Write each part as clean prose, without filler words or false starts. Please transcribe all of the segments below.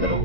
बहादुर हो।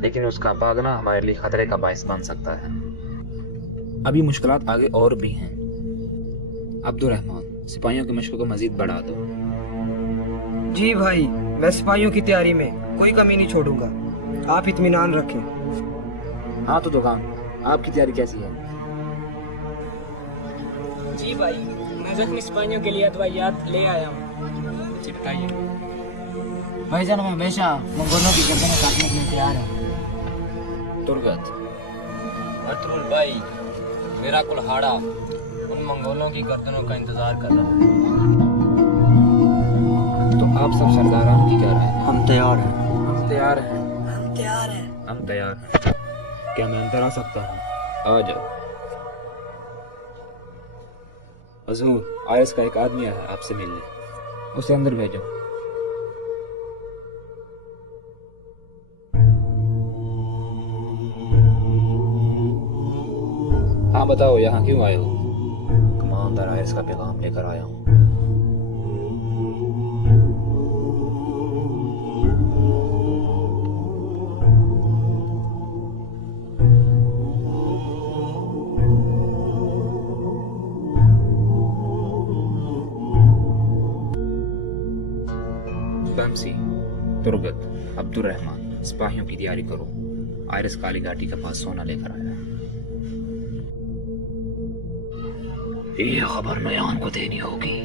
लेकिन उसका भागना हमारे लिए खतरे का बायस बन सकता है। अभी मुश्किलात आगे और भी हैं। अब्दुर्रहमान, सिपाहियों की मशकों को मजीद बढ़ा दो। जी भाई, मैं सिपाहियों की तैयारी में कोई कमी नहीं छोड़ूंगा, आप इत्मीनान रखें। हाँ तो दुकान, आपकी तैयारी कैसी है? जी भाई, मैं जख्मी सिपाहियों के लिए अदवाइयात ले आया हूँ। जी बताइए। भाईजान, हम हमेशा मंगोलों की गर्दनें काटने के लिए तैयार हैं। तुर्गत, अर्तुल भाई, मेरा कुल्हाड़ा उन मंगोलों की गर्दनों का इंतजार कर रहा है। तो आप सब सरदारान की क्या राय है? हम तैयार हैं। हम तैयार हैं। हम तैयार हैं। हम तैयार हैं। क्या मैं अंदर आ सकता हूँ? आ जाओ। हुजूर, आयस का एक आदमी आया है आपसे मिलने, उसे अंदर भेजो। हाँ बताओ, यहाँ क्यों आए हो? कमांडर आयस का पैगाम लेकर आया हूँ। बमसी, तुर्गत, अब्दुर्रहमान, सिपाहियों की तैयारी करो। आयरस काली घाटी के पास सोना लेकर आया है। ये खबर नयान को देनी होगी।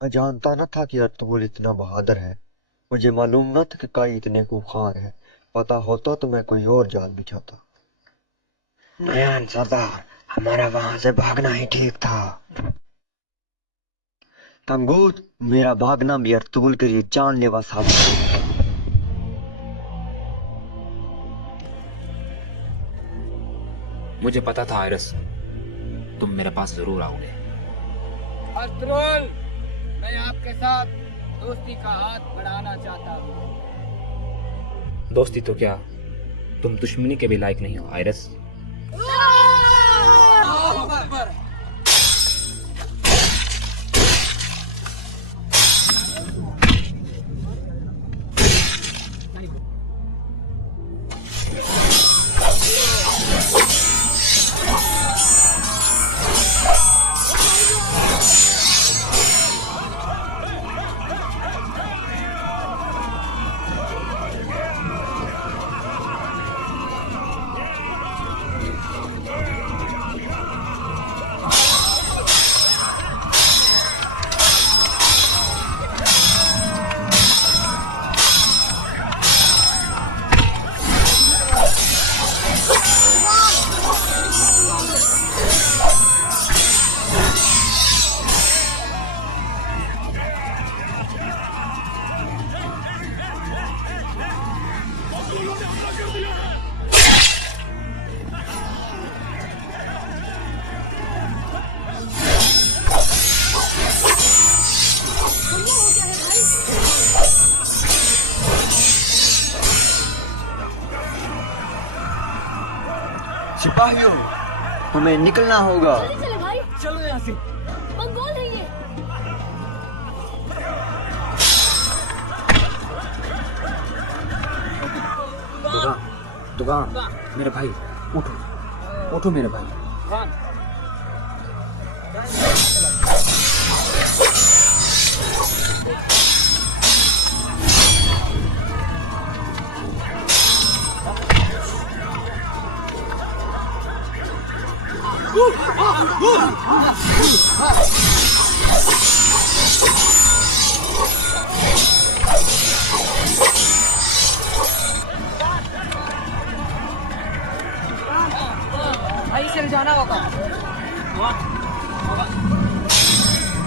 मैं जानता न था कि अर्तुगरुल इतना बहादुर है। मुझे मालूम न था कि काई इतने खूंखार है। पता होता तो मैं कोई और जाल बिछाता। नयान सरदार, हमारा वहां से भागना ही ठीक था। तंगूर, मेरा भागना भी अर्तुगरुल के लिए जानलेवा साबित हुआ। मुझे पता था आयरस, तुम मेरे पास जरूर आओगे। अर्तुगरुल, मैं आपके साथ दोस्ती का हाथ बढ़ाना चाहता हूँ। दोस्ती तो क्या, तुम दुश्मनी के भी लायक नहीं हो आयरस। सिपाहियों, हमें निकलना होगा। चलो भाई, चलो यहाँ से। मंगोल है ये। तुगान मेरे भाई उठो उठो मेरे भाई भाई से जाना होगा।